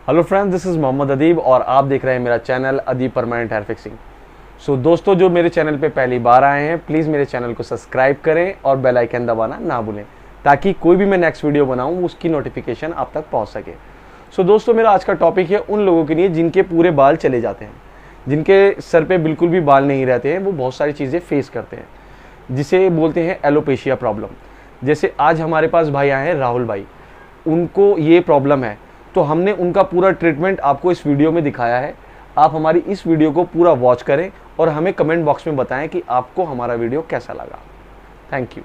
Hello friends, this is Mohammad Adeeb और आप देख रहे हैं मेरा channel Adeeb permanent hair fixing. So दोस्तों, जो मेरे चैनल पे पहली बार आए हैं, प्लीज़ मेरे चैनल को सब्सक्राइब करें और बेल आइकन दबाना ना भूलें, ताकि कोई भी मैं नेक्स्ट वीडियो बनाऊं उसकी नोटिफिकेशन आप तक पहुंच सके। सो दोस्तों, मेरा आज का टॉपिक है उन लोगों के लिए जिनके पूरे बाल चले जाते हैं, जिनके सर पे बिल्कुल भी बाल नहीं रहते हैं। वो बहुत सारी चीज़ें फेस करते हैं जिसे बोलते हैं एलोपेशिया प्रॉब्लम। जैसे आज हमारे पास भाई आए हैं राहुल भाई, उनको ये प्रॉब्लम है, तो हमने उनका पूरा ट्रीटमेंट आपको इस वीडियो में दिखाया है। आप हमारी इस वीडियो को पूरा वॉच करें और हमें कमेंट बॉक्स में बताएं कि आपको हमारा वीडियो कैसा लगा। Thank you.